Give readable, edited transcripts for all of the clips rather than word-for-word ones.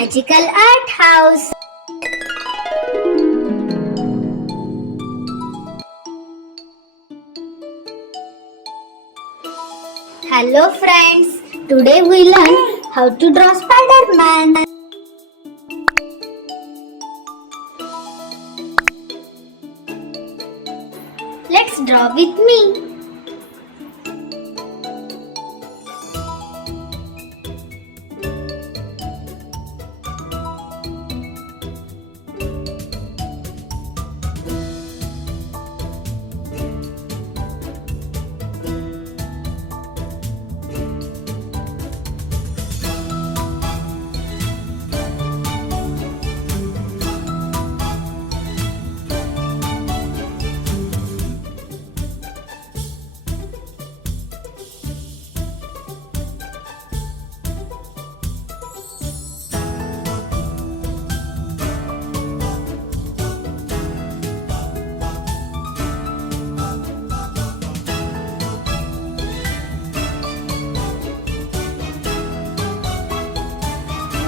magical art house. Hello friends, today we learn how to draw Spiderman. Let's draw with me.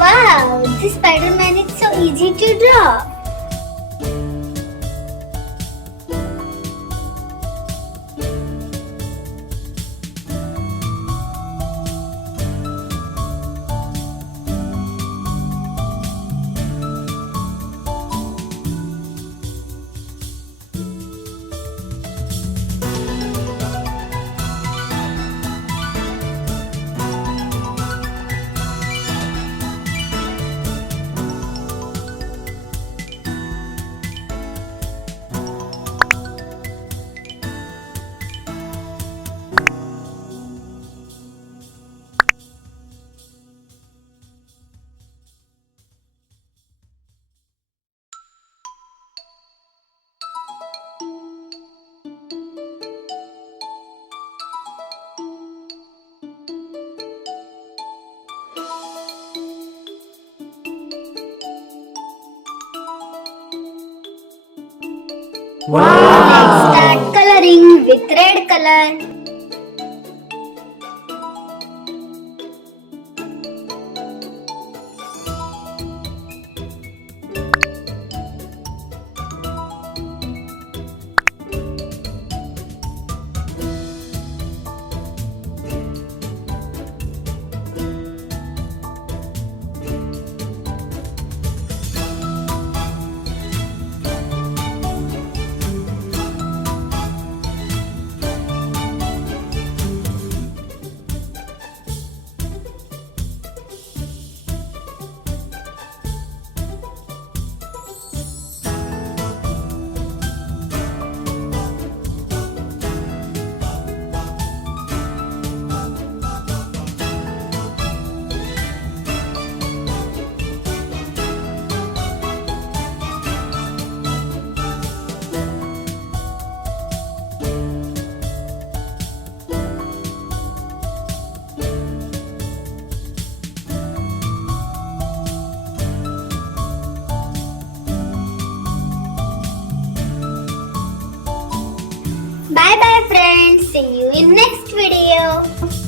Wow, this Spiderman is so easy to draw. Let's start coloring with red color. Bye bye friends, see you in next video.